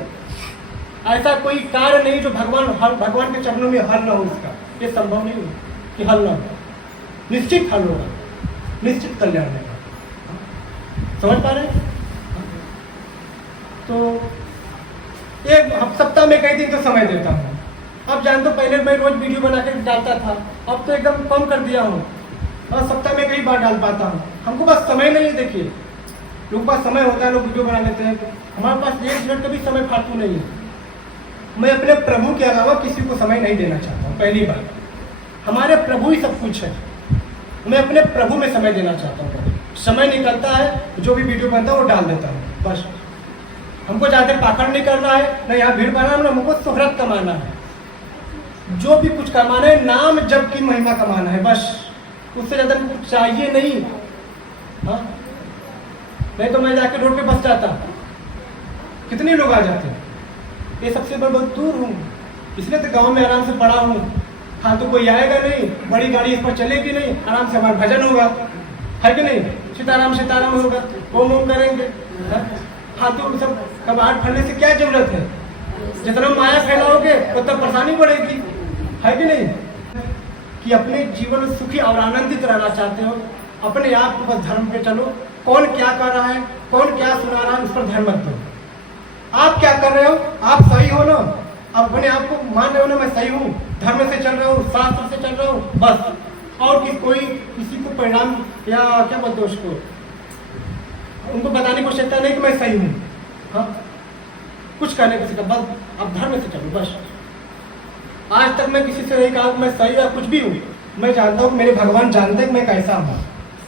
ऐसा कोई कार्य नहीं जो भगवान के चरणों में हल न हो, इसका ये संभव नहीं है कि हल न हो। निश्चित हल होगा, निश्चित कल्याण होगा। समझ पा रहे हैं? तो एक सप्ताह में कई दिन तो समय देता हूँ। अब जान तो पहले मैं रोज वीडियो बना के डालता था, अब तो एकदम कम कर दिया हूँ, और सप्ताह में कई बार डाल पाता हूँ। हमको बस समय नहीं है। देखिए, लोगों के पास समय होता है, लोग वीडियो बना लेते हैं, हमारे पास 1 मिनट का भी समय फालतू नहीं है। मैं अपने प्रभु के अलावा किसी को समय नहीं देना चाहता हूँ। पहली बात, हमारे प्रभु ही सब कुछ है, मैं अपने प्रभु में समय देना चाहता हूँ। समय निकलता है, जो भी वीडियो बनता है वो डाल देता हूँ, बस। हमको ज़्यादा पाखंड नहीं करना है, ना यहाँ भीड़ बनाना है, ना हमको शोहरत कमाना है। जो भी कुछ कमाना है, नाम जप की महिमा कमाना है, बस। उससे ज़्यादा कुछ चाहिए नहीं। हाँ, नहीं तो मैं जाके रोड पे बस जाता, कितने लोग आ जाते हैं। ये सबसे मैं बहुत दूर हूँ, इसलिए तो गांव में आराम से पड़ा हूँ। हाँ, तो कोई आएगा नहीं, बड़ी गाड़ी इस पर चलेगी नहीं, आराम से हमारा भजन होगा, है कि नहीं? सीताराम सीताराम होगा, ओम ओम करेंगे। हाँ, तो सब कबाड़ फैलने से क्या जरूरत है? जितना माया फैलाओगे उतना परेशानी बढ़ेगी, है कि नहीं? कि अपने जीवन में सुखी और आनंदित रहना चाहते हो, अपने आप को बस धर्म पे चलो। कौन क्या कर रहा है, कौन क्या सुना रहा है, उस पर ध्यान मत दो। आप क्या कर रहे हो, आप सही हो ना, आप अपने आप को मान रहे हो ना, मैं सही हूँ, धर्म से चल रहा हूँ, शास्त्र से चल रहा हूँ, बस। और कोई किसी को परिणाम या क्या बोलते हैं उसको, उनको बताने की आवश्यकता नहीं कि मैं सही हूँ। हाँ, कुछ कहने की आवश्यकता, बस आप धर्म से चलो, बस। आज तक मैं किसी से नहीं कहा मैं सही या कुछ भी हूँ। मैं जानता हूँ, मेरे भगवान जानते हैं मैं कैसा हूँ,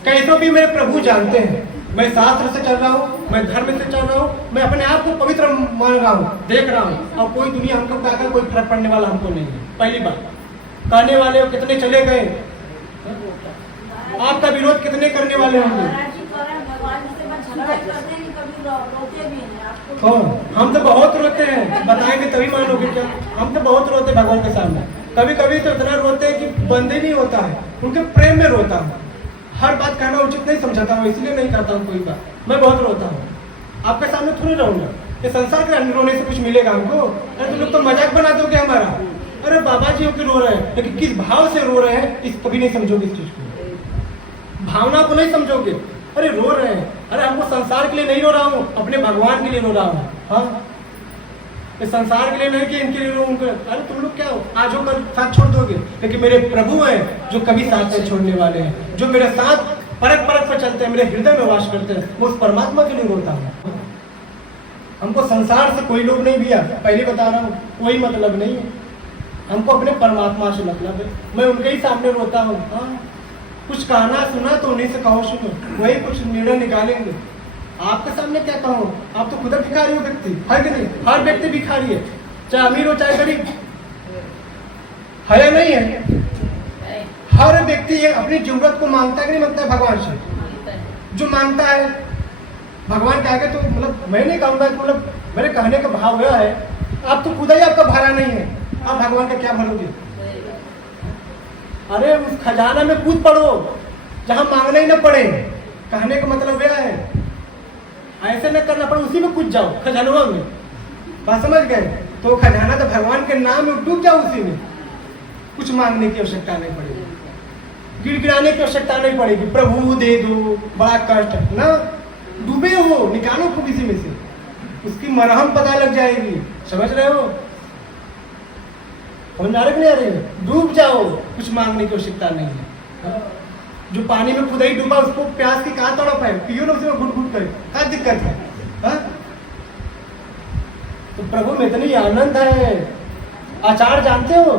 कैसे भी मेरे प्रभु जानते हैं। मैं शास्त्र से चल रहा हूँ, मैं धर्म से चल रहा हूँ, मैं अपने आप को पवित्र मान रहा हूँ, देख रहा हूँ। और कोई दुनिया हमको कहकर कोई फर्क पड़ने वाला हमको नहीं है। पहली बात, कहने वाले कितने चले गए, आपका विरोध कितने करने वाले होंगे। हम तो बहुत रोते हैं, बताएंगे तभी मानोगे क्या। हम तो बहुत रोते भगवान के सामने, कभी कभी तो इतना रोते हैं कि बंद ही नहीं होता है। उनके प्रेम में रोता हूँ, हर बात कहना उचित नहीं समझाता हूँ, इसलिए नहीं करता हूँ कोई बात। मैं बहुत रोता हूँ, आपके सामने थोड़ी रहूंगा। ये संसार के रोने से कुछ मिलेगा हमको? अरे तो लोग तो मजाक बना दोगे हमारा। अरे बाबा जी होकर रो रहे हैं, लेकिन किस भाव से रो रहे हैं इस कभी नहीं समझोगे। इस चीज को, भावना को नहीं समझोगे। अरे रो रहे हैं, अरे हमको संसार के लिए नहीं रो रहा हूँ, अपने भगवान के लिए रो रहा हूँ। हाँ, इस संसार के लिए नहीं कि इनके लिए रो। अरे तुम लोग क्या हो, आज होकर साथ छोड़ दोगे, लेकिन मेरे प्रभु हैं जो कभी साथ नहीं छोड़ने वाले हैं, जो मेरे साथ परख परख पर चलते हैं, मेरे हृदय में वास करते हैं। वो उस परमात्मा के लिए रोता हूँ। हमको संसार से कोई लोग नहीं भैया, पहले बता रहा हूँ, कोई मतलब नहीं है। हमको अपने परमात्मा से मतलब है, मैं उनके ही सामने रोता हूँ। हाँ, कुछ कहना सुना तो उन्हीं से कहो, सुनो, वही कुछ निर्णय निकालेंगे। आपके सामने क्या कहूँ, आप तो खुद भिखारी हो व्यक्ति, है कि नहीं? हर व्यक्ति भिखारी है, चाहे अमीर हो चाहे गरीब, है या नहीं है? हर व्यक्ति अपनी जरूरत को मांगता है कि नहीं मांगता है भगवान से? जो मांगता है भगवान कहेंगे तो मतलब मैं नहीं कहूँगा, मतलब मेरे कहने का भाव यह है, आप तो खुद ही आपका भरा नहीं है, आप भगवान का क्या भरोगे? अरे उस खजाना में कूद पड़ो जहां मांगना ही ना पड़े। कहने का मतलब यह है, ऐसे न करना पड़े, उसी में कूद जाओ खजानवा में। बात समझ गए? तो खजाना तो भगवान के नाम में, डूब जाओ उसी में। कुछ मांगने की आवश्यकता नहीं पड़ेगी, गिड़गिड़ाने की आवश्यकता नहीं पड़ेगी, प्रभु दे दो, बड़ा कष्ट ना, डूबे हो, निकालो खूब इसी में से। उसकी मरहम पता लग जाएगी। समझ रहे हो? समझ आ रहे कि नहीं आ रहे? डूब जाओ, कुछ मांगने की आवश्यकता नहीं है। जो पानी में खुदा ही डूबा उसको प्यास की कहाँ तड़प है, पियो ना उसमें घुट घुट कर, क्या दिक्कत है? हा? तो प्रभु में इतनी आनंद है। अचार जानते हो,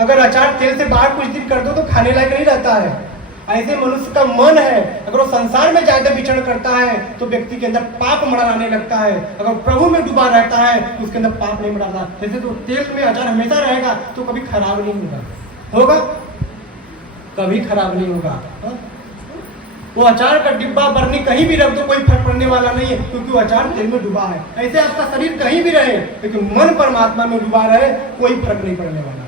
अगर अचार तेल से बाहर कुछ दिन कर दो तो खाने लायक नहीं रहता है। ऐसे मनुष्य का मन है, अगर वो संसार में ज्यादा विचरण करता है तो व्यक्ति के अंदर पाप मड़ाने लगता है। अगर प्रभु में डूबा रहता है तो उसके अंदर पाप नहीं मड़ाता। जैसे तो तेल में अचार हमेशा रहेगा तो कभी खराब नहीं होगा, कभी खराब नहीं होगा। हा? वो अचार का डिब्बा बरनी कहीं भी रख दो, कोई फर्क पड़ने वाला नहीं है, क्योंकि वो अचार तेल में डूबा है। ऐसे आपका शरीर कहीं भी रहे लेकिन मन परमात्मा में डूबा रहे, कोई फर्क नहीं पड़ने वाला है।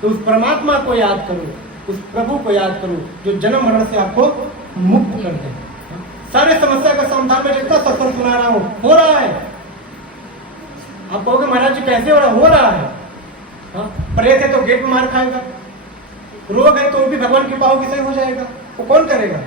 तो उस परमात्मा को याद करो, उस प्रभु को याद करो जो जन्म मरण से आपको मुक्त कर दे। सारे समस्या का समाधान में जितना सफर सुना रहा हूं हो रहा है। आप कहोगे महाराज जी कैसे हो रहा? हो रहा है। प्रेत है तो गेट में मार खाएगा, रोग है तो भी भगवान कृपा होगी सही हो जाएगा। वो कौन करेगा?